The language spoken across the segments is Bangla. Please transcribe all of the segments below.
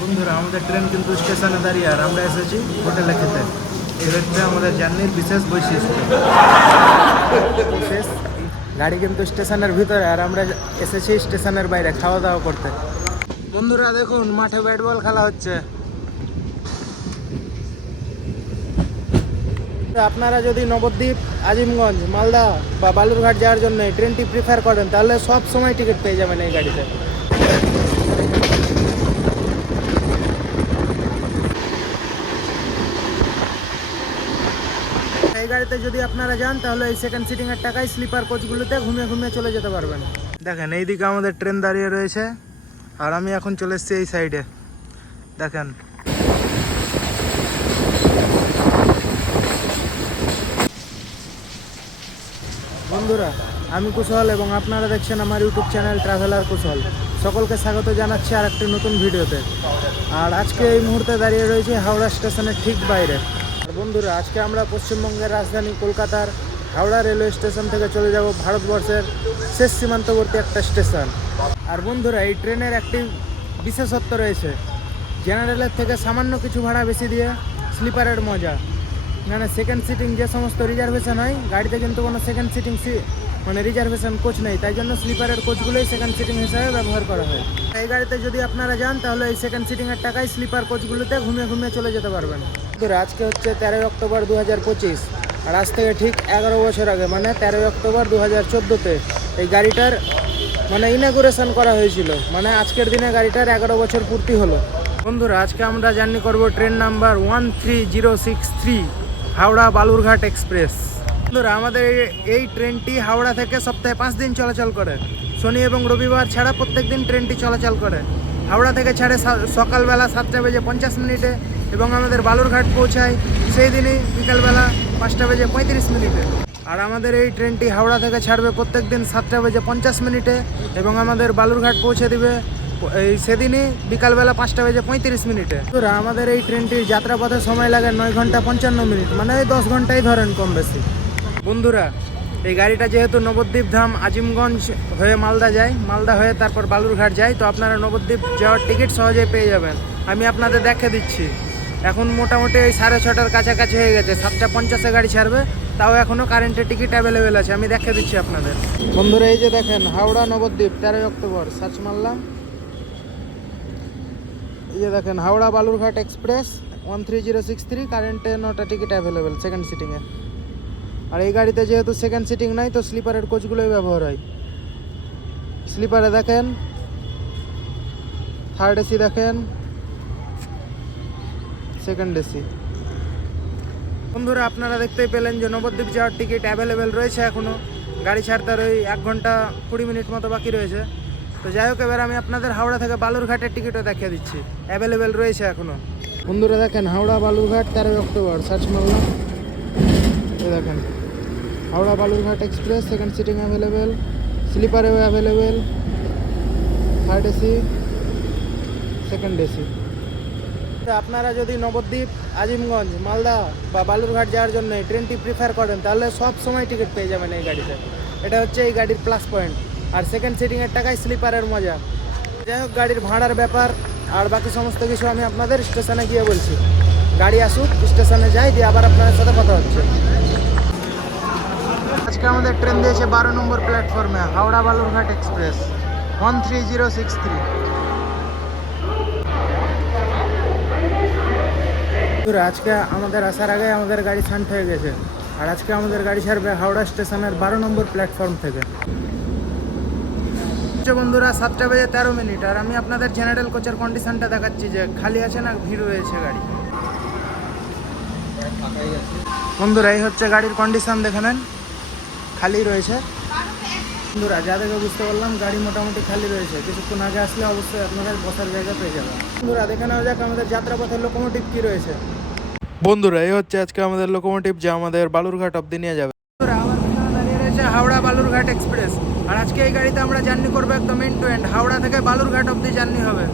বন্ধুরা, আমাদের ট্রেন কিন্তু স্টেশনে দাঁড়িয়ে, আর আমরা এসেছি হোটেলে খেতে। এই হচ্ছে আমাদের জার্নির বিশেষ বৈশিষ্ট্য। বিশেষ, গাড়ি কিন্তু স্টেশনের ভিতরে, আর আমরা এসেছি স্টেশনের বাইরে খাওয়া দাওয়া করতে। বন্ধুরা, দেখুন, মাঠে ব্যাট বল খেলা হচ্ছে। আপনারা যদি নবদ্বীপ, আজিমগঞ্জ, মালদা বা বালুরঘাট যাওয়ার জন্য ট্রেনটি প্রিফার করেন, তাহলে সব সময় টিকিট পেয়ে যাবেন এই গাড়িতে। গাড়িতে যদি আপনারা যান তাহলে এই সেকেন্ড সিটিং এর টাকায় স্লিপার কোচগুলোতে ঘুমিয়ে ঘুমিয়ে চলে যেতে পারবেন। দেখেন এইদিকে আমাদের ট্রেন দাঁড়িয়ে রয়েছে আর আমি এখন চলে এসেছি এই সাইডে দেখেন। বন্ধুরা আমি কুশল এবং আপনারা দেখছেন আমার ইউটিউব চ্যানেল ট্রাভেলার কুশল সকলকে স্বাগত জানাচ্ছি আর একটি নতুন ভিডিওতে। আর আজকে এই মুহূর্তে দাঁড়িয়ে রয়েছে হাওড়া স্টেশনের ঠিক বাইরে। আর বন্ধুরা, আজকে আমরা পশ্চিমবঙ্গের রাজধানী কলকাতার হাওড়া রেলওয়ে স্টেশন থেকে চলে যাব ভারতবর্ষের শেষ সীমান্তবর্তী একটা স্টেশন। আর বন্ধুরা, এই ট্রেনের একটি বিশেষত্ব রয়েছে। জেনারেলের থেকে সামান্য কিছু ভাড়া বেশি দিয়ে স্লিপারের মজা। মানে সেকেন্ড সিটিং যে সমস্ত রিজার্ভেশন হয়, গাড়িতে কিন্তু কোনো সেকেন্ড সিটিং মানে রিজার্ভেশন কোচ নেই। তাই জন্য স্লিপারের কোচগুলোই সেকেন্ড সিটিং হিসাবে ব্যবহার করা হয়। এই গাড়িতে যদি আপনারা যান, তাহলে এই সেকেন্ড সিটিংয়ের টাকায় স্লিপার কোচগুলোতে ঘুমিয়ে ঘুমিয়ে চলে যেতে পারবেন। বন্ধুরা, আজকে হচ্ছে তেরোই অক্টোবর দু হাজার পঁচিশ। আর আজ থেকে ঠিক এগারো বছর আগে মানে তেরোই অক্টোবর দু হাজার চোদ্দোতে এই গাড়িটার মানে ইনাগুরেশন করা হয়েছিল। মানে আজকের দিনে গাড়িটার এগারো বছর পূর্তি হলো। বন্ধুরা আজকে আমরা জার্নি করব train number one three zero six three Howrah Balurghat express. বন্ধুরা আমাদের এই- ট্রেনটি হাওড়া থেকে সপ্তাহে পাঁচ দিন চলাচল করে। শনি এবং রবিবার ছাড়া প্রত্যেক দিন ট্রেনটি চলাচল করে। হাওড়া থেকে ছাড়ে সকালবেলা সাতটা বেজে পঞ্চাশ মিনিটে এবং আমাদের বালুরঘাট পৌঁছায় সেই দিনই বিকালবেলা পাঁচটা বেজে পঁয়ত্রিশ মিনিটে। আর আমাদের এই ট্রেনটি হাওড়া থেকে ছাড়বে প্রত্যেক দিন সাতটা বেজে পঞ্চাশ মিনিটে এবং আমাদের বালুরঘাট পৌঁছে দিবে এই সেদিনই বিকালবেলা পাঁচটা বেজে পঁয়ত্রিশ মিনিটে। আমাদের এই ট্রেনটির যাত্রাপথে সময় লাগে নয় ঘণ্টা পঞ্চান্ন মিনিট মানে ওই দশ ঘন্টাই ধরেন কম বেশি। বন্ধুরা, এই গাড়িটা যেহেতু নবদ্বীপ ধাম আজিমগঞ্জ হয়ে মালদা যায়, মালদা হয়ে তারপর বালুরঘাট যায়, তো আপনারা নবদ্বীপ যাওয়ার টিকিট সহজেই পেয়ে যাবেন। আমি আপনাদের দেখে দিচ্ছি। এখন মোটামুটি ওই সাড়ে ছটার কাছাকাছি হয়ে গেছে। সাতটা পঞ্চাশে গাড়ি ছাড়বে, তাও এখনও কারেন্টের টিকিট অ্যাভেলেবেল আছে। আমি দেখে দিচ্ছি আপনাদের। বন্ধুরা, এই যে দেখেন, হাওড়া নবদ্বীপ, তেরোই অক্টোবর সার্চ মারলাম এই যে দেখেন, Howrah Balurghat express one three zero six three কারেন্টে নটা টিকিট অ্যাভেলেবেল সেকেন্ড সিটিংয়ে আর এই গাড়িতে যেহেতু সেকেন্ড সিটিং নাই, তো স্লিপারের কোচগুলোই ব্যবহার হয়। স্লিপারে দেখেন থার্ড এসি দেখেন। Second AC. বন্ধুরা, আপনারা দেখতেই পেলেন যে নবদ্বীপ যাওয়ার টিকিট অ্যাভেলেবেল রয়েছে এখনও গাড়ি ছাড়তে ওই এক ঘণ্টা কুড়ি মিনিট মতো বাকি রয়েছে। তো যাই হোক, এবার আমি আপনাদের হাওড়া থেকে বালুরঘাটের টিকিটও দেখিয়ে দিচ্ছি। অ্যাভেলেবেল রয়েছে এখনও বন্ধুরা, দেখেন হাওড়া বালুরঘাট তেরোই অক্টোবর সার্চ মারলাম। দেখেন, Howrah Balurghat express second sitting available স্লিপারেও available third AC second AC আপনারা যদি নবদ্বীপ, আজিমগঞ্জ, মালদা বা বালুরঘাট যাওয়ার জন্য এই ট্রেনটি প্রিফার করেন, তাহলে সব সময় টিকিট পেয়ে যাবেন এই গাড়িতে। এটা হচ্ছে এই গাড়ির প্লাস পয়েন্ট আর সেকেন্ড সিটিংয়ের টাকায় স্লিপারের মজা। যাই হোক, গাড়ির ভাড়ার ব্যাপার আর বাকি সমস্ত কিছু আমি আপনাদের স্টেশনে গিয়ে বলছি। গাড়ি আসুক স্টেশনে যাই, দিয়ে আবার আপনাদের সাথে কথা হচ্ছে। আজকে আমাদের ট্রেন দিয়েছে বারো নম্বর প্ল্যাটফর্মে Howrah Balurghat express one three zero six three আজকে আমাদের আসার আগে আমাদের গাড়ি শান্ট হয়ে গেছে। আর আজকে আমাদের গাড়ি ছাড়বে হাওড়া স্টেশনের বারো নম্বর প্ল্যাটফর্ম থেকে। হচ্ছে বন্ধুরা, সাতটা বেজে তেরো মিনিট। আর আমি আপনাদের জেনারেল কোচের কন্ডিশনটা দেখাচ্ছি যে খালি আছে না ভিড় রয়েছে গাড়ি। বন্ধুরা, এই হচ্ছে গাড়ির কন্ডিশন দেখে নেন। খালি রয়েছে। বন্ধুরা, যা দেখে বুঝতে পারলাম, গাড়ি মোটামুটি খালি রয়েছে। কিছুক্ষণ আগে আসলে অবশ্যই আপনাদের বসার জায়গা পেয়ে যাবেন। বন্ধুরা, দেখে নেওয়া যাক আমাদের যাত্রাপথের লোকোমোটিভ কি রয়েছে। বন্ধুরা, এই হচ্ছে আজকে আমাদের লোকোমোটিভ যা আমাদের বালুরঘাট অব্দি নিয়ে যাবে। হাওড়া বালুরঘাট এক্সপ্রেস আর আজকে এই গাড়িতে আমরা জার্নি করব একদম এন্ড টু এন্ড হাওড়া থেকে বালুরঘাট অব্দি জার্নি হবে।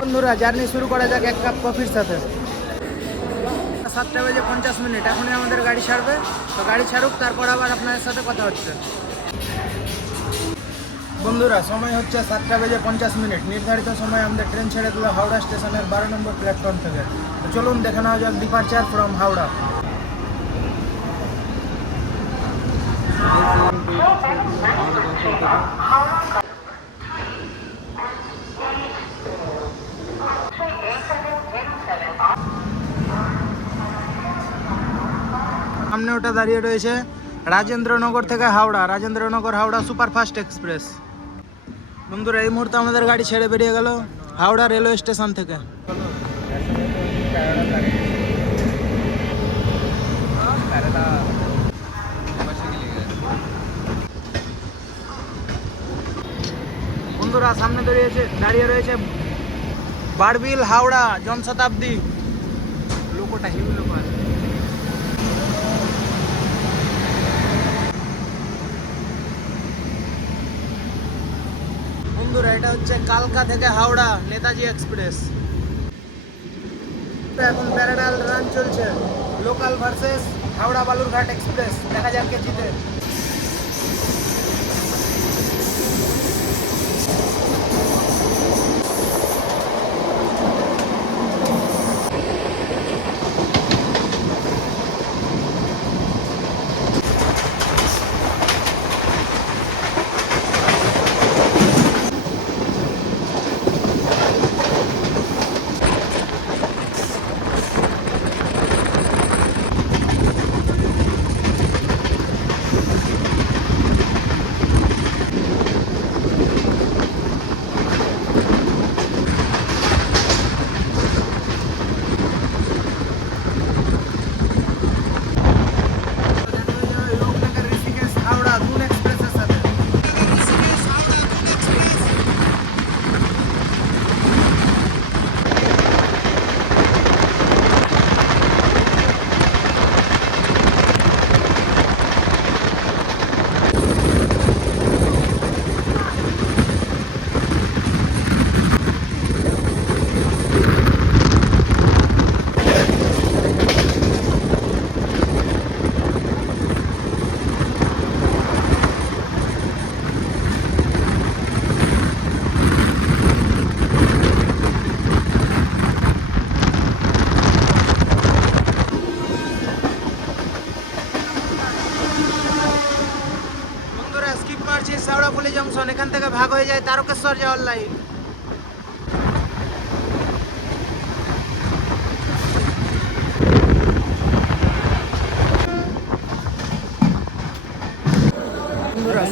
বন্ধুরা জার্নি শুরু করা যাক এক কাপ কফির সাথে। সাতটা বেজে পঞ্চাশ মিনিট। এখনই আমাদের গাড়ি ছাড়বে। তো গাড়ি ছাড়ুক, তারপর আবার আপনাদের সাথে কথা হচ্ছে। বন্ধুরা, সময় হচ্ছে সাতটা বেজে পঞ্চাশ মিনিট। নির্ধারিত সময় আমাদের ট্রেন ছেড়ে দিল হাওড়া স্টেশনের বারো নম্বর প্ল্যাটফর্ম থেকে। তো চলুন, দেখে নেওয়া যাক ডিপার্চার ফ্রম হাওড়া। সামনে ওটা দাঁড়িয়ে রয়েছে রাজেন্দ্রনগর থেকে হাওড়া, রাজেন্দ্রনগর হাওড়া সুপারফাস্ট এক্সপ্রেস। বন্ধুরা, এই মুহূর্তে আমাদের গাড়ি ছেড়ে বেরিয়ে গেল হাওড়া রেলওয়ে স্টেশন থেকে। বন্ধুরা, সামনে দাঁড়িয়েছে দাঁড়িয়ে রয়েছে বারবিল হাওড়া জনশতাব্দী লোকটা হিউ লোক আছে বন্ধুরা এটা হচ্ছে কালকা থেকে হাওড়া, নেতাজি এক্সপ্রেস। এখন প্যারাডাল রান চলছে। Local versus Howrah Balurghat express. দেখা যাক কে জিতে ঋষিকেশ হাওড়া দুন এক্সপ্রেসের সাথে বন্ধুরা স্কিপ মারছি শেওড়াফুলি জংশন এখান থেকে ভাগ হয়ে যায় তারকেশ্বর যাওয়ার লাইন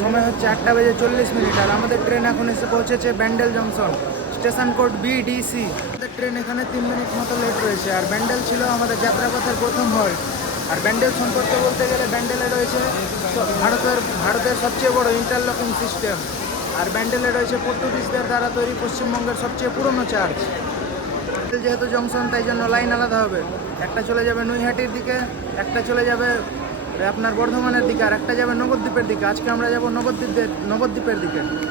সময় হচ্ছে আটটা বেজে চল্লিশ মিনিট আর আমাদের ট্রেন এখন এসে পৌঁছেছে Bandel junction, station code BDC আমাদের ট্রেন এখানে তিন মিনিট মতো লেট রয়েছে আর ব্যান্ডেল ছিল আমাদের যাত্রাপথের প্রথম হল্ট আর ব্যান্ডেল সম্পর্কে বলতে গেলে ব্যান্ডেলে রয়েছে ভারতের ভারতের সবচেয়ে বড় ইন্টারলকিং সিস্টেম আর ব্যান্ডেলে রয়েছে পর্তুগিজদের দ্বারা তৈরি পশ্চিমবঙ্গের সবচেয়ে পুরনো চার্চ। যেহেতু জংশন, তাই জন্য লাইন আলাদা হবে। একটা চলে যাবে নৈহাটির দিকে, একটা চলে যাবে আপনার বর্ধমানের দিকে, আর একটা যাবে নবদ্বীপের দিকে। আজকে আমরা যাব নবদ্বীপের নবদ্বীপের দিকে আমাদের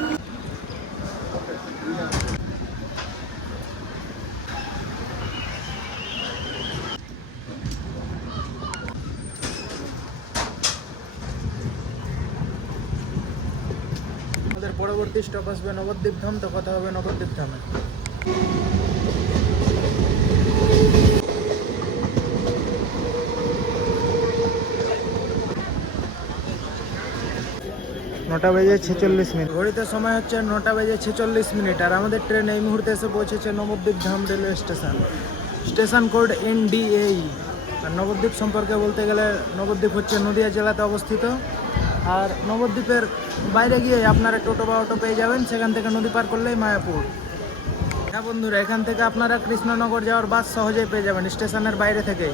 পরবর্তী স্টপ আসবে নবদ্বীপ ধাম তো কথা হবে নবদ্বীপ ধামে। নটা বেজে ছেচল্লিশ মিনিট। ঘড়িতে সময় হচ্ছে নটা বেজে ছেচল্লিশ মিনিট আর আমাদের ট্রেন এই মুহূর্তে এসে পৌঁছেছে Nabadwip Dham railway station. Station code NDAE আর নবদ্বীপ সম্পর্কে বলতে গেলে নবদ্বীপ হচ্ছে নদিয়া জেলাতে অবস্থিত। আর নবদ্বীপের বাইরে গিয়ে আপনারা টোটো বা অটো পেয়ে যাবেন, সেখান থেকে নদী পার করলেই মায়াপুর। হ্যাঁ বন্ধুরা, এখান থেকে আপনারা কৃষ্ণনগর যাওয়ার বাস সহজেই পেয়ে যাবেন, স্টেশনের বাইরে থেকে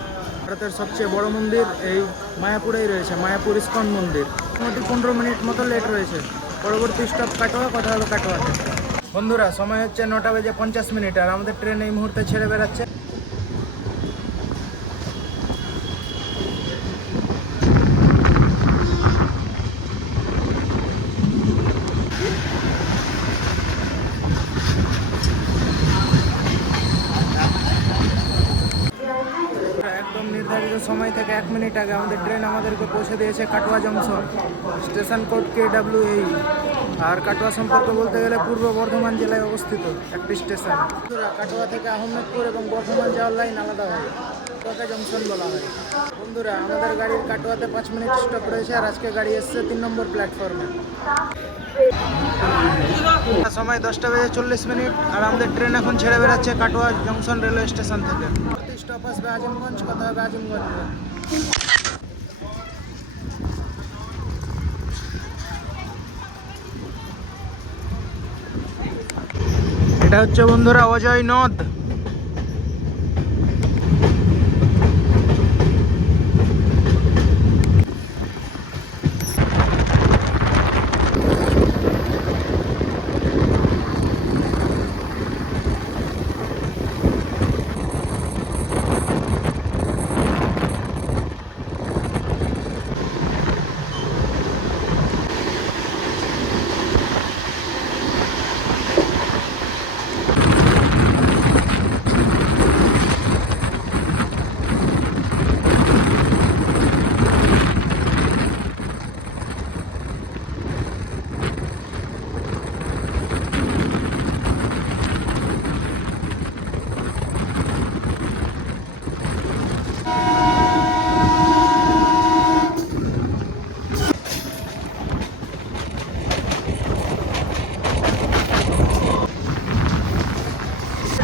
ভারতের সবচেয়ে বড় মন্দির এই মায়াপুরেই রয়েছে, মায়াপুর ইস্কন মন্দির। মোটামুটি পনেরো মিনিট মতো লেট রয়েছে। পরবর্তী স্টপ কাটোয়া, কথা হবে কাটোয়াতে। বন্ধুরা, সময় হচ্ছে নটা বেজে পঞ্চাশ মিনিট, আর আমাদের ট্রেন এই মুহূর্তে ছেড়ে বেড়াচ্ছে একদম নির্ধারিত সময় সময় থেকে এক মিনিট আগে আমাদের ট্রেন আমাদেরকে পৌঁছে দিয়েছে Katwa junction station code K W A E আর কাটোয়া সম্পর্কে বলতে গেলে পূর্ব বর্ধমান জেলায় অবস্থিত একটি স্টেশন কাটোয়া থেকে আহমেদপুর এবং বর্ধমান যাওয়ার লাইন আলাদা হয় কাটোয়া জংশন বলা হয়। বন্ধুরা, আমাদের গাড়ির কাটোয়াতে পাঁচ মিনিট স্টপ রয়েছে আর আজকে গাড়ি এসছে তিন নম্বর প্ল্যাটফর্মে সময় দশটা বেজে চল্লিশ মিনিট আর আমাদের ট্রেন এখন ছেড়ে বেড়াচ্ছে কাটোয়া জংশন রেলওয়ে স্টেশন থেকে। স্টপ আসবে আজিমগঞ্জ, কথা হবে আজিমগঞ্জে। এটা হচ্ছে বন্ধুরা অজয় নদ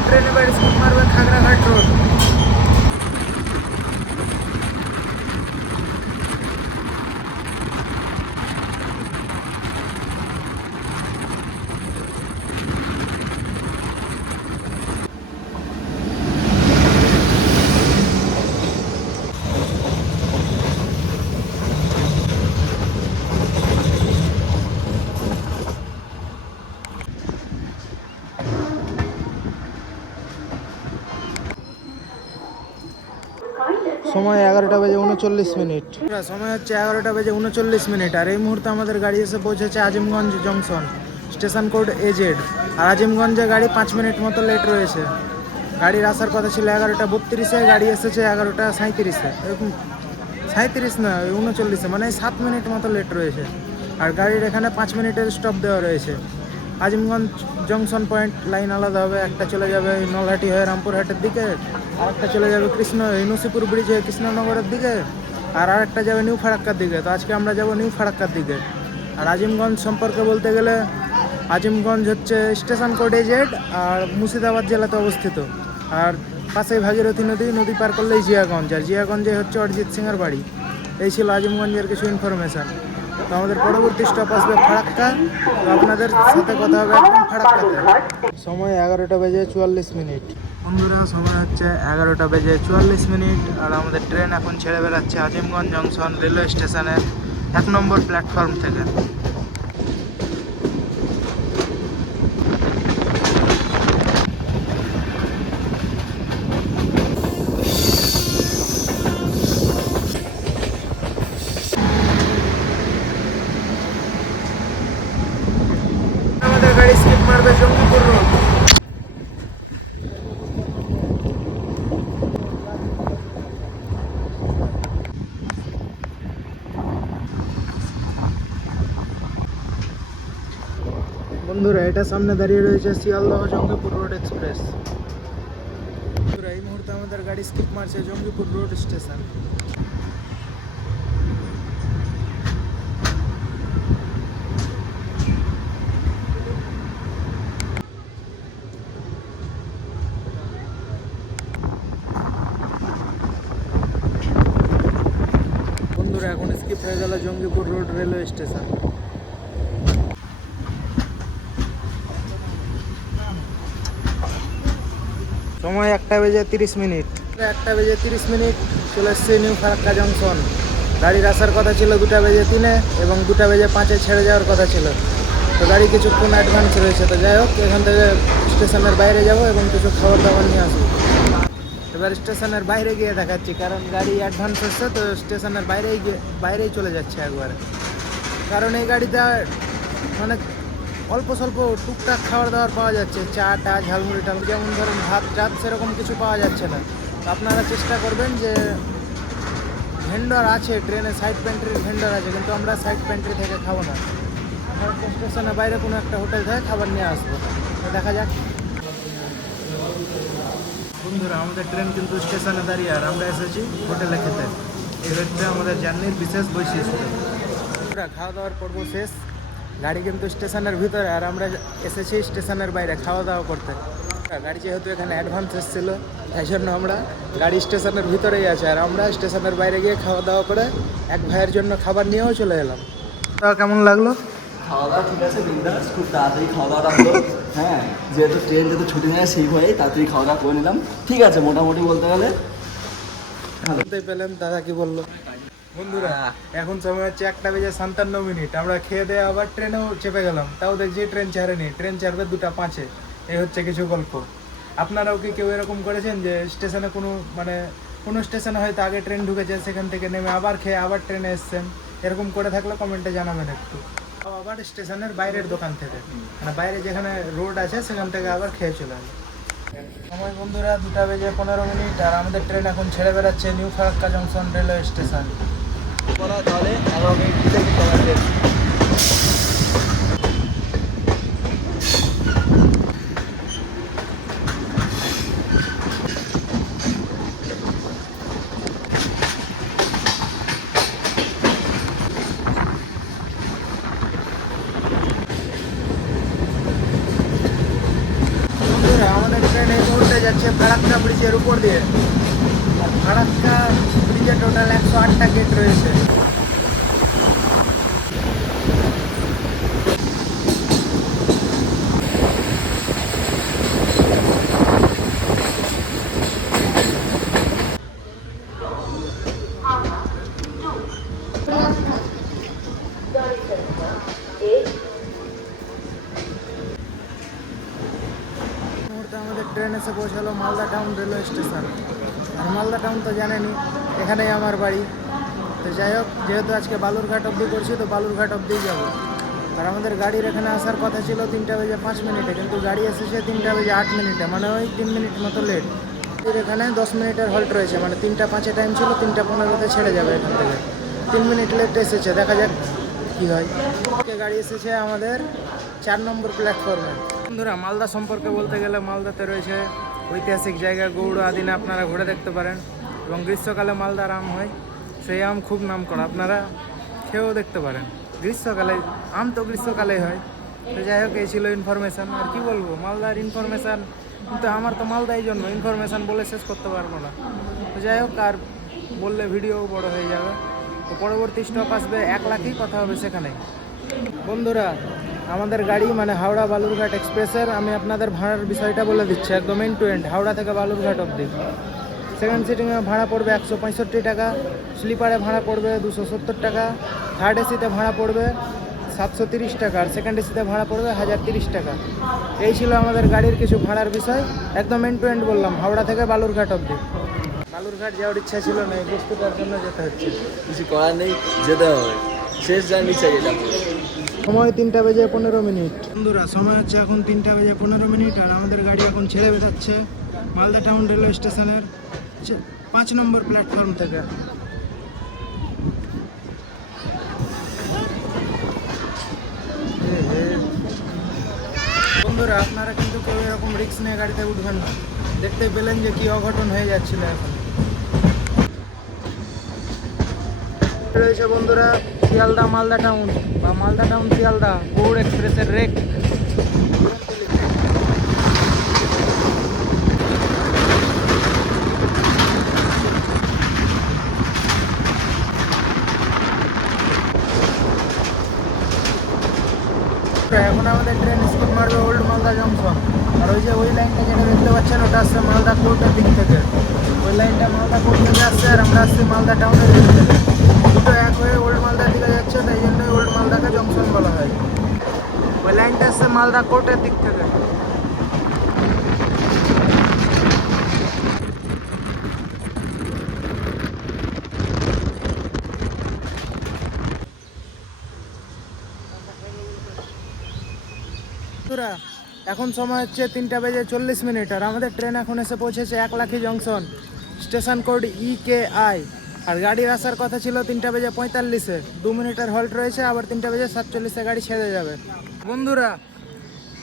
ট্রেন এবার স্কুপ মারবে খাগড়াঘাট রোড সময় এগারোটা বেজে উনচল্লিশ মিনিট। সময় হচ্ছে এগারোটা বেজে উনচল্লিশ মিনিট, আর এই মুহূর্তে আমাদের গাড়ি এসে পৌঁছেছে Azimganj junction, station code AZ আর আজিমগঞ্জে গাড়ি পাঁচ মিনিট মতো লেট রয়েছে। গাড়ির আসার কথা ছিল এগারোটা বত্রিশে, গাড়ি এসেছে এগারোটা সাঁত্রিশে এরকম সাঁত্রিশ না, উনচল্লিশে মানে সাত মিনিট মতো লেট রয়েছে। আর গাড়ির এখানে পাঁচ মিনিটের স্টপ দেওয়া রয়েছে। আজিমগঞ্জ জংশন পয়েন্ট লাইন আলাদা হবে, একটা চলে যাবে নলহাটি হয়ে রামপুরহাটের দিকে আর একটা চলে যাবে কৃষ্ণ এই নসিপুর ব্রিজ হয়ে কৃষ্ণনগরের দিকে, আর আরেকটা যাবে নিউ ফারাক্কার দিকে। তো আজকে আমরা যাব নিউ ফারাক্কার দিকে। আর আজিমগঞ্জ সম্পর্কে বলতে গেলে, আজিমগঞ্জ হচ্ছে স্টেশন কোড এজেড আর মুর্শিদাবাদ জেলাতে অবস্থিত। আর পাশেই ভাগীরথী নদী নদী পার করলেই জিয়াগঞ্জ। আর জিয়াগঞ্জে হচ্ছে অরিজিৎ সিংয়ের বাড়ি। এই ছিল আজিমগঞ্জের কিছু ইনফরমেশান তো আমাদের পরবর্তী স্টপ আসবে ফারাক্কা। তো আপনাদের সাথে কথা হবে একদম ফারাক্কাতে। সময় এগারোটা বেজে চুয়াল্লিশ মিনিট। বন্ধুরা সময় হচ্ছে এগারোটা বেজে চুয়াল্লিশ মিনিট আর আমাদের ট্রেন এখন ছেড়ে বেড়াচ্ছে আজিমগঞ্জ জংশন রেলওয়ে স্টেশনের এক নম্বর প্ল্যাটফর্ম থেকে আমাদের গাড়ি স্কিপ মারবে জঙ্গিপুর রোড এটা সামনে দাঁড়িয়ে রয়েছে শিয়ালদহ জঙ্গিপুর রোড এক্সপ্রেস। এই মুহূর্তে আমাদের গাড়ি স্কিপ মারছে জঙ্গিপুর রোড স্টেশন। এখন স্কিপ হয়ে গেল জঙ্গিপুর রোড রেলওয়ে স্টেশন। সময় একটা বেজে তিরিশ মিনিট। একটা বেজে তিরিশ মিনিট, চলে এসছে নিউ ফারাক্কা জংশন। গাড়ির আসার কথা ছিল দুটা বেজে তিনে এবং দুটা বেজে পাঁচে ছেড়ে যাওয়ার কথা ছিল। তো গাড়ি কিছুক্ষণ অ্যাডভান্স রয়েছে। তো যাই হোক, এখান থেকে স্টেশনের বাইরে যাব এবং কিছু খাবার দাবার নিয়ে আসব। এবার স্টেশনের বাইরে গিয়ে দেখাচ্ছি, কারণ গাড়ি অ্যাডভান্স হচ্ছে তো স্টেশনের বাইরেই গিয়ে, বাইরেই চলে যাচ্ছে একবারে। কারণ এই গাড়িটা মানে অল্প স্বল্প টুকটাক খাবার দাবার পাওয়া যাচ্ছে। চা, টা, ঝালমুড়ি টাল যেমন ধরেন ভাত টাত সেরকম কিছু পাওয়া যাচ্ছে না। তো আপনারা চেষ্টা করবেন যে ভেন্ডর আছে ট্রেনে সাইড প্যান্ট্রির ভেন্ডর আছে, কিন্তু আমরা সাইড প্যান্ট্রি থেকে খাব না। আমরা স্টেশনের বাইরে কোনো একটা হোটেল থেকে খাবার নিয়ে আসব। তো দেখা যাক। বন্ধুরা, আমাদের ট্রেন কিন্তু স্টেশনে দাঁড়িয়ে, আর আমরা এসেছি হোটেলে খেতে। হচ্ছে আমাদের জার্নির বিশেষ বৈশিষ্ট্য। খাওয়া দাওয়ার পর্ব শেষ। গাড়ি কিন্তু স্টেশনের ভিতরে আর আমরা এসেছি স্টেশনের বাইরে খাওয়া দাওয়া করতে। গাড়ি যেহেতু এখানে অ্যাডভান্স এসেছিল তাই জন্য আমরা গাড়ি স্টেশনের ভিতরেই আছে। আর আমরা স্টেশনের বাইরে গিয়ে খাওয়া দাওয়া করে এক ভাইয়ের জন্য খাবার নিয়েও চলে এলাম। তা কেমন লাগল? খাওয়া দাওয়া ঠিক আছে বিন্দাস খুব তাড়াতাড়ি খাওয়া দাওয়াটা হলো। হ্যাঁ যেহেতু ট্রেন যেহেতু ছুটি নেয় সেই ভয়েই তাড়াতাড়ি খাওয়া দাওয়া করে নিলাম। ঠিক আছে মোটামুটি বলতে গেলে ভালো। শুনতে পেলেন দাদা কি বলল? বন্ধুরা, এখন সময় হচ্ছে একটা বেজে সাতান্ন মিনিট। আমরা খেয়ে দিয়ে আবার ট্রেনেও চেপে গেলাম। তাও দেখছি ট্রেন ছাড়েনি, ট্রেন ছাড়বে দুটা পাঁচে। এই হচ্ছে কিছু গল্প। আপনারাও কি কেউ এরকম করেছেন যে স্টেশনে কোনো মানে কোনো স্টেশনে হয়তো আগে ট্রেন ঢুকেছে, সেখান থেকে নেমে আবার খেয়ে আবার ট্রেনে এসছেন? এরকম করে থাকলে কমেন্টে জানাবেন একটু। আবার স্টেশনের বাইরের দোকান থেকে। মানে বাইরে যেখানে রোড আছে, সেখান থেকে আবার খেয়ে চলে আসে সময় বন্ধুরা, দুটা বেজে পনেরো মিনিট, আর আমাদের ট্রেন এখন ছেড়ে বেড়াচ্ছে new Farakka junction railway station. করা তাহলে করা মিনিট দিলে কিন্তু আমাদের বন্ধুরা আমাদের ট্রেন এই মুহূর্তে যাচ্ছে ফারাক্কা ব্রিজের উপর দিয়ে আর ফারাক্কা ব্রিজে টোটাল একশো আটটা গেট রয়েছে এই মুহূর্তে আমাদের ট্রেন এসে পৌঁছালো মালদা টাউন রেলওয়ে স্টেশন। আর মালদা টাউন তো জানেনই, এখানেই আমার বাড়ি। তো যাই হোক, যেহেতু আজকে বালুরঘাট অবধি করছি তো বালুরঘাট অবধিই যাব। আর আমাদের গাড়ির এখানে আসার কথা ছিল তিনটা বেজে পাঁচ মিনিটে, কিন্তু গাড়ি এসেছে তিনটা বেজে আট মিনিটে মানে ওই তিন মিনিট মতো লেট এখানে দশ মিনিটের হল্ট রয়েছে মানে তিনটা পাঁচে টাইম ছিল, তিনটা পনেরোতে ছেড়ে যাবে এখান থেকে। তিন মিনিট লেট এসেছে, দেখা যাক কী হয়। গাড়ি এসেছে আমাদের চার নম্বর প্ল্যাটফর্মে বন্ধুরা, মালদা সম্পর্কে বলতে গেলে মালদাতে রয়েছে ঐতিহাসিক জায়গা গৌড় আদিনে আপনারা ঘুরে দেখতে পারেন। এবং গ্রীষ্মকালে মালদার আম হয়, সেই আম খুব নাম করা আপনারা খেয়েও দেখতে পারেন। গ্রীষ্মকালে, আম তো গ্রীষ্মকালেই হয়। তো যাই হোক, এই ছিল ইনফরমেশান আর কি বলব, মালদার ইনফরমেশান কিন্তু আমার তো মালদাই জন্য ইনফরমেশান বলে শেষ করতে পারব না। তো যাই হোক, আর বললে ভিডিও বড় হয়ে যাবে। তো পরবর্তী স্টপ আসবে, এক লাখই কথা হবে সেখানে। বন্ধুরা আমাদের গাড়ি মানে হাওড়া বালুরঘাট এক্সপ্রেসের, আমি আপনাদের ভাড়ার বিষয়টা বলে দিচ্ছি, একদম এন্ড টু এন্ড হাওড়া থেকে বালুরঘাট অবধি। সেকেন্ড সিটিংয়ে ভাড়া পড়বে একশো পঁয়ষট্টি টাকা, স্লিপারে ভাড়া পড়বে দুশো সত্তর টাকা থার্ড এসিতে ভাড়া পড়বে সাতশো তিরিশ টাকা, আর সেকেন্ড এসিতে ভাড়া পড়বে হাজার তিরিশ টাকা। এই ছিল আমাদের গাড়ির কিছু ভাড়ার বিষয়, একদম এন্ড টু এন্ড বললাম, হাওড়া থেকে বালুরঘাট অবধি। বালুরঘাট যাওয়ার ইচ্ছা ছিল না, এই বস্তুটার জন্য যেতে হচ্ছে। কিছু করার নেই, যেতে হবে। শেষ জার্নি চাই সময় তিনটা বেজে পনেরো মিনিট। বন্ধুরা, সময় হচ্ছে এখন তিনটা বেজে পনেরো মিনিট আর আমাদের গাড়ি এখন ছেড়ে বেরোচ্ছে মালদা টাউন রেলওয়ে স্টেশনের পাঁচ নম্বর প্ল্যাটফর্ম থেকে। বন্ধুরা, আপনারা কিন্তু কেউ এরকম রিস্ক নিয়ে গাড়িতে উঠবেন না। দেখতে পেলেন যে কি অঘটন হয়ে যাচ্ছিল এখন। রয়েছে বন্ধুরা শিয়ালদা মালদা টাউন বা মালদা টাউন শিয়ালদা, গৌড় এক্সপ্রেসের রেক এখন আমাদের ট্রেন স্কিপ মারবে ওল্ড মালদা জংশন আর ওই যে ওই লাইনটা যেটা দেখতে পাচ্ছেন, ওটা আসছে মালদা কোর্টের দিক থেকে। ওই লাইনটা মালদা কোর্ট থেকে আসছে আর আমরা আসছি মালদা টাউনের দিক থেকে। দুটো এক হয়ে ওল্ড মালদার দিকে যাচ্ছে, তাই জন্যই ওল্ড মালদাকে জংশন বলা হয়। ওই লাইনটা আসছে মালদা কোর্টের দিক থেকে। এখন সময় হচ্ছে তিনটা বেজে চল্লিশ মিনিট, আর আমাদের ট্রেন এখন এসে পৌঁছেছে Eklakhi junction, station code E K I আর গাড়ির আসার কথা ছিল তিনটা বেজে পঁয়তাল্লিশে। দু মিনিটের হল্ট রয়েছে, আবার তিনটা বেজে সাতচল্লিশে গাড়ি ছেড়ে যাবে। বন্ধুরা,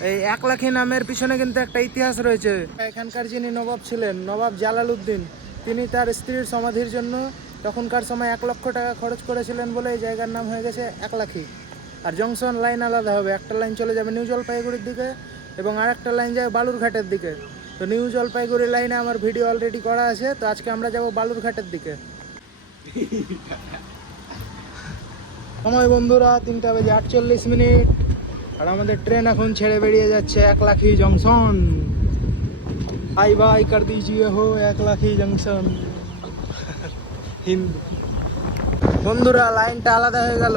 এই এক লাখি নামের পিছনে কিন্তু একটা ইতিহাস রয়েছে। এখানকার যিনি নবাব ছিলেন, নবাব জালাল উদ্দিন তিনি তার স্ত্রীর সমাধির জন্য তখনকার সময় এক লক্ষ টাকা খরচ করেছিলেন বলে এই জায়গার নাম হয়ে গেছে এক লাখি আর জংশন লাইন আলাদা হবে, একটা লাইন চলে যাবে নিউ জলপাইগুড়ির দিকে এবং আরেকটা লাইন যাবে বালুরঘাটের দিকে। তো নিউ জলপাইগুড়ি লাইনে আমার ভিডিও অলরেডি করা আছে, তো আজকে আমরা যাব বালুরঘাটের দিকে। সময় বন্ধুরা, তিনটা বেজে আটচল্লিশ মিনিট। আর আমাদের ট্রেন এখন ছেড়ে বেরিয়ে যাচ্ছে এক লাখি জংশন। বাই বাই কর দিজিয়ে হো এক লাখি জংশন। হিন্দ। বন্ধুরা, লাইনটা আলাদা হয়ে গেল।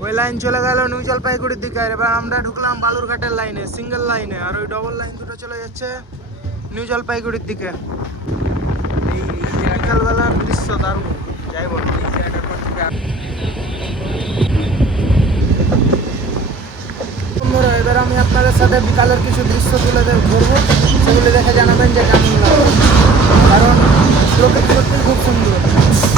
ওই লাইন চলে গেল নিউ জলপাইগুড়ির দিকে। আর এবার আমরা ঢুকলাম বালুরঘাটের লাইনে, সিঙ্গেল লাইনে। আর ওই ডবল লাইন দুটো চলে যাচ্ছে নিউ জলপাইগুড়ির দিকে। এই বিকালবেলার দৃশ্য দারুণ। বন্ধুরা, এবার আমি আপনাদের সাথে বিকালের কিছু দৃশ্য তুলে ধর- ধরবো। সেগুলি দেখে জানাবেন যে কেমন কারণ প্রকৃতি সত্যি খুব সুন্দর।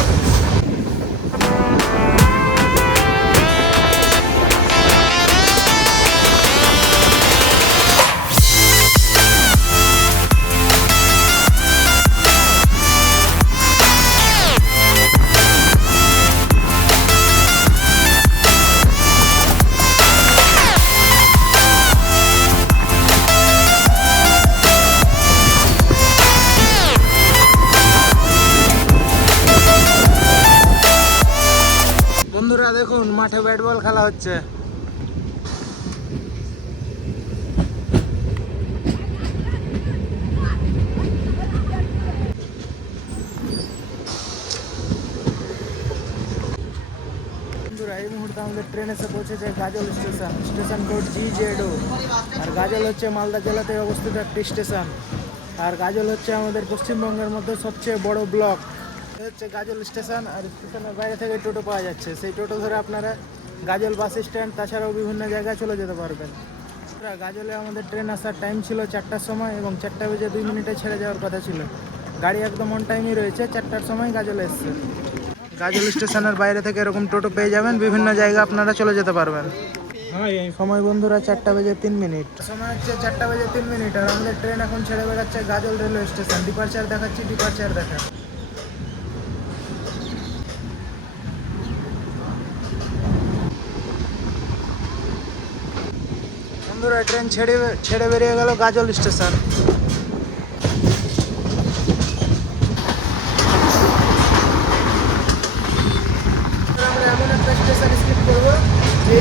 হচ্ছে? এই মুহূর্তে আমাদের ট্রেন এসে পৌঁছেছে গাজল স্টেশন স্টেশন জি গাজল হচ্ছে মালদা জেলাতে অবস্থিত একটি স্টেশন আর গাজল হচ্ছে আমাদের পশ্চিমবঙ্গের মধ্যে সবচেয়ে বড় ব্লক হচ্ছে গাজল স্টেশন আর স্টেশনের বাইরে থেকে টোটো পাওয়া যাচ্ছে। সেই টোটো ধরে আপনারা গাজল বাস স্ট্যান্ড তাছাড়াও বিভিন্ন জায়গায় চলে যেতে পারবেন। গাজলে আমাদের ট্রেন আসার টাইম ছিল চারটার সময় এবং চারটা বেজে দুই মিনিটে ছেড়ে যাওয়ার কথা ছিল। গাড়ি একদম অন টাইমই রয়েছে চারটার সময় গাজলে এসছে। গাজল স্টেশনের বাইরে থেকে এরকম টোটো পেয়ে যাবেন বিভিন্ন জায়গা আপনারা চলে যেতে পারবেন। সময় বন্ধুরা চারটা বেজে তিন মিনিট। সময় হচ্ছে চারটা বেজে তিন মিনিট আর আমাদের ট্রেন এখন ছেড়ে বেড়াচ্ছে গাজল রেলওয়ে স্টেশন। ডিপার্চার দেখাচ্ছি ডিপার্চার দেখা বন্ধুরা ট্রেন ছেড়ে ছেড়ে বেরিয়ে গেল গাজল স্টেশন।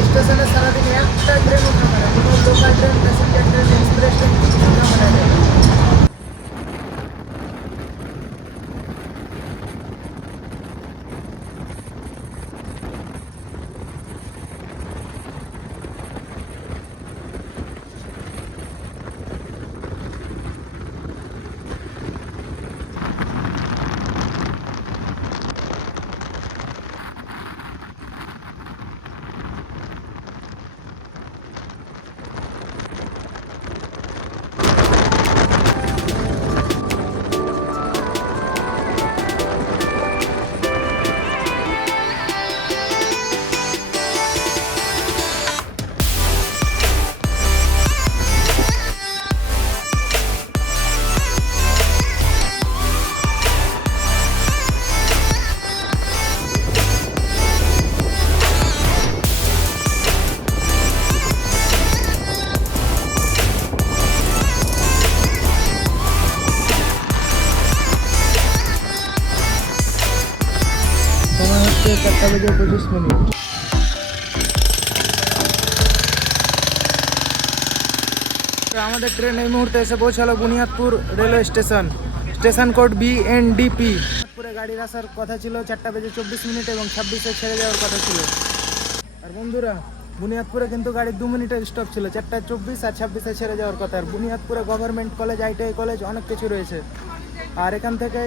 স্টেশনে সারাদিন একটা ট্রেন উঠতে পারে কোনো লোকাল ট্রেন প্যাসেঞ্জার ট্রেন বেজে পঁচিশ মিনিট। আমাদের ট্রেন এই মুহূর্তে এসে পৌঁছালো Buniadpur railway station station code B N DP বুনিয়াদপুরে গাড়ির আসার কথা ছিল, চারটা বেজে চব্বিশ মিনিট এবং ছাব্বিশে ছেড়ে যাওয়ার কথা ছিল। আর বন্ধুরা, বুনিয়াদপুরে কিন্তু গাড়ির দু মিনিটের স্টপ ছিল চারটা চব্বিশ আর ছাব্বিশে ছেড়ে যাওয়ার কথা। আর বুনিয়াদপুরে গভর্নমেন্ট কলেজ আইটিআই কলেজ অনেক কিছু রয়েছে। আর এখান থেকে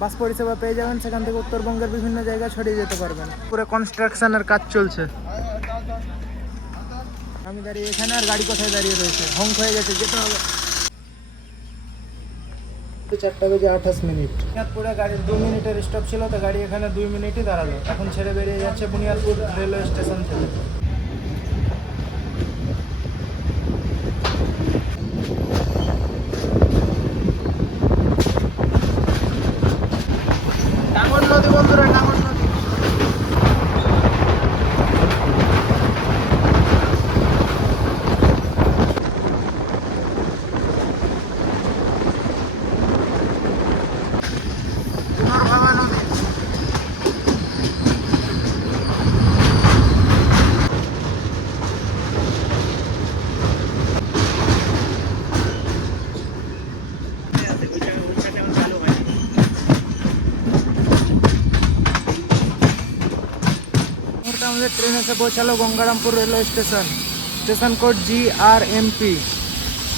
বাস পরিষেবা পেয়ে যাবেন, সেখান থেকে উত্তরবঙ্গের বিভিন্ন জায়গায় ছড়িয়ে যেতে পারবেন। পুরো কনস্ট্রাকশনের কাজ চলছে। আমি দাঁড়িয়ে এখানে আর গাড়ি কোথায় দাঁড়িয়ে রয়েছে? হংক হয়ে গেছে, যেতে হবে। চারটা বেজে আঠাশ মিনিট। বুনিয়াদপুরে গাড়ির দু মিনিটের স্টপ ছিল, তো গাড়ি এখানে দুই মিনিটই দাঁড়াল। এখন ছেড়ে বেরিয়ে যাচ্ছে বুনিয়াদপুর রেলওয়ে স্টেশন থেকে টাঙ্গন নদী বন্ধুরা টাঙ্গন আমাদের ট্রেন এসে পৌঁছালো Gangarampur railway station. Station code G R M P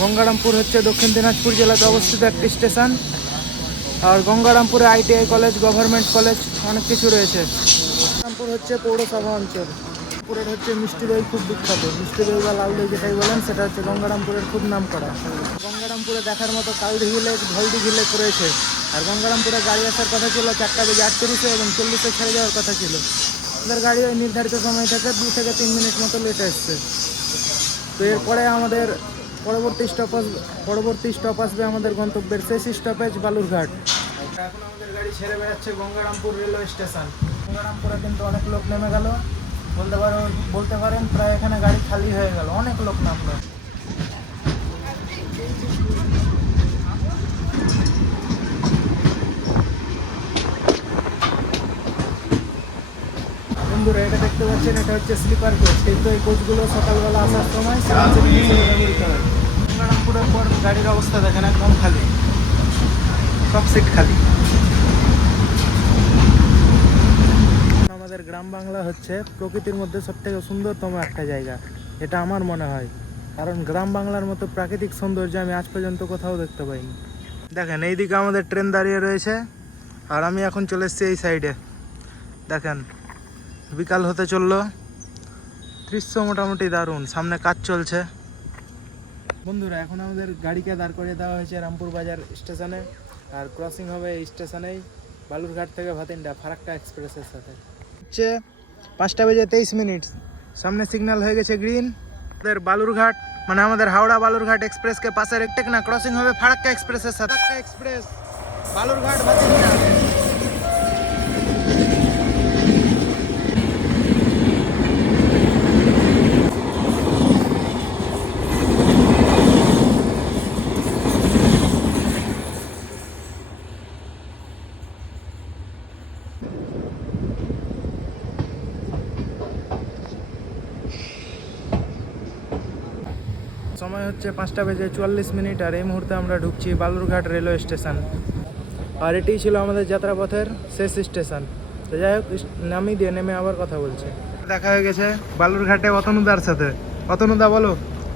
Gangarampur হচ্ছে দক্ষিণ দিনাজপুর জেলাতে অবস্থিত একটি স্টেশন। আর গঙ্গারামপুরে আইটিআই কলেজ, গভর্নমেন্ট কলেজ অনেক কিছু রয়েছে। গঙ্গারামপুর হচ্ছে পৌরসভা অঞ্চল। পুরের হচ্ছে মিষ্টি দই খুব বিখ্যাত। মিষ্টি দই বা লাল দই যেটাই বলেন, সেটা হচ্ছে গঙ্গারামপুরের খুব নাম করা। গঙ্গারামপুরে দেখার মতো কালদিঘি লেক ঢলদিঘি লেক রয়েছে। আর গঙ্গারামপুরে গাড়ি আসার কথা ছিল চারটা বেজে আটত্রিশে এবং চল্লিশে ছেড়ে যাওয়ার কথা ছিল। আমাদের গাড়ি ওই নির্ধারিত সময় থেকে দু থেকে তিন মিনিট মতো লেটে এসছে তো এরপরে আমাদের পরবর্তী স্টপ পরবর্তী স্টপ আসবে আমাদের গন্তব্যের শেষ স্টপেজ বালুরঘাট। এখন আমাদের গাড়ি ছেড়ে বেড়াচ্ছে গঙ্গারামপুর রেলওয়ে স্টেশন গঙ্গারামপুরে কিন্তু অনেক লোক নেমে গেল। বলতে পারো, বলতে পারেন প্রায় এখানে গাড়ি খালি হয়ে গেল। অনেক লোক নামলো। বন্ধুরা এটা দেখতে পাচ্ছেন এটা হচ্ছে স্লিপার কোচ কিন্তু এই কোচগুলো সকালবেলা আসার সময় গঙ্গারামপুরের পর গাড়ির অবস্থা দেখেন একদম খালি। সব সিট খালি। আমাদের গ্রাম বাংলা হচ্ছে প্রকৃতির মধ্যে সব থেকে সুন্দরতম একটা জায়গা। এটা আমার মনে হয়। কারণ গ্রাম বাংলার মতো প্রাকৃতিক সৌন্দর্য আমি আজ পর্যন্ত কোথাও দেখতে পাইনি। দেখেন এইদিকে আমাদের ট্রেন দাঁড়িয়ে রয়েছে। আর আমি এখন চলে এসেছি এই সাইডে দেখেন বিকাল হতে চলল। দৃশ্য মোটামুটি দারুণ, সামনে কাজ চলছে। বন্ধুরা, এখন আমাদের গাড়িকে দাঁড় করিয়ে দেওয়া হয়েছে রামপুর বাজার স্টেশনে, আর ক্রসিং হবে এই স্টেশনেই, বালুরঘাট থেকে ভাতিন্ডা, ফারাক্কা এক্সপ্রেসের সাথে। হচ্ছে পাঁচটা বেজে তেইশ মিনিট, সামনে সিগন্যাল হয়ে গেছে গ্রিন আমাদের বালুরঘাট মানে আমাদের হাওড়া বালুরঘাট এক্সপ্রেসকে পাশের একটেক না ক্রসিং হবে ফারাক্কা এক্সপ্রেসের সাথে। এক্সপ্রেস বালুরঘাট, ভাতিন্ডা। সময় হচ্ছে পাঁচটা বেজে চুয়াল্লিশ মিনিট আর এই মুহূর্তে আমরা ঢুকছি বালুরঘাট রেলওয়ে স্টেশন। আর এটিই ছিল আমাদের যাত্রাপথের শেষ স্টেশন। তো যাই হোক নামিয়ে দিয়ে নেমে আবার কথা বলছে। দেখা হয়ে গেছে বালুরঘাটে অতনুদার সাথে। অতনুদা বলো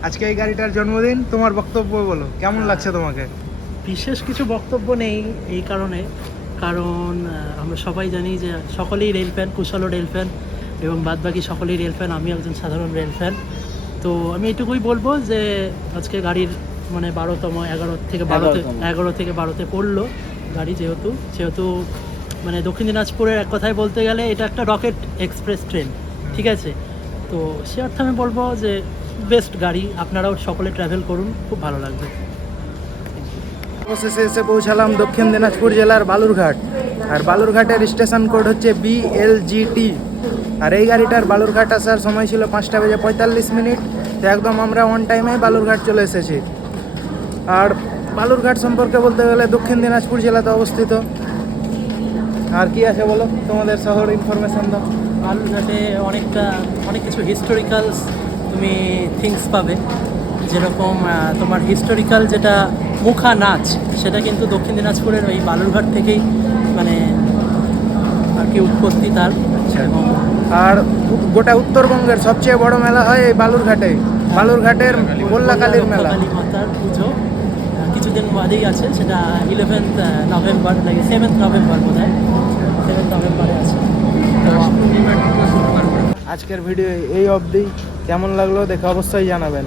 আজকে এই গাড়িটার জন্মদিন তোমার বক্তব্য বলো কেমন লাগছে তোমাকে? বিশেষ কিছু বক্তব্য নেই এই কারণে। কারণ আমরা সবাই জানি যে সকলেই রেল ফ্যান কুশলও রেল ফ্যান এবং বাদবাকি সকলেই রেল ফ্যান আমি একজন সাধারণ রেল ফ্যান। তো আমি এটুকুই বলব যে আজকে গাড়ির মানে বারোতম এগারো থেকে বারোতে এগারো থেকে বারোতে পড়ল গাড়ি যেহেতু সেহেতু মানে দক্ষিণ দিনাজপুরের এক কথায় বলতে গেলে এটা একটা রকেট এক্সপ্রেস ট্রেন ঠিক আছে? তো সে অর্থে আমি বলব যে বেস্ট গাড়ি আপনারাও সকলে ট্রাভেল করুন খুব ভালো লাগবে। অবশেষে এসে পৌঁছালাম দক্ষিণ দিনাজপুর জেলার বালুরঘাট। আর বালুরঘাটের স্টেশন কোড হচ্ছে বিএলজিটি আর এই গাড়িটার বালুরঘাট আসার সময় ছিল পাঁচটা বেজে পঁয়তাল্লিশ মিনিট। তো একদম আমরা অন টাইমে বালুরঘাট চলে এসেছি। আর বালুরঘাট সম্পর্কে বলতে গেলে দক্ষিণ দিনাজপুর জেলাতে অবস্থিত। আর কি আছে বলো? তোমাদের শহর ইনফরমেশন দাও। বালুরঘাটে অনেকটা অনেক কিছু হিস্টোরিক্যালস তুমি থিংস পাবে। যেরকম তোমার হিস্টোরিক্যাল যেটা মুখা নাচ সেটা কিন্তু দক্ষিণ দিনাজপুরের ওই বালুরঘাট থেকেই মানে আর কি উৎপত্তি তার। আচ্ছা। এবং আর গোটা উত্তরবঙ্গের সবচেয়ে বড় মেলা হয় এই বালুরঘাটে। বালুরঘাটের গোল্লা কালীর মেলা। মাতার পুজো। কিছুদিন বাদেই আছে সেটা ইলেভেন্থ নভেম্বর লাগে সেভেন্থ নভেম্বর বোধ হয় সেভেন্থ নভেম্বরে আছে। আজকের ভিডিও এই অবধি। কেমন লাগল দেখে অবশ্যই জানাবেন।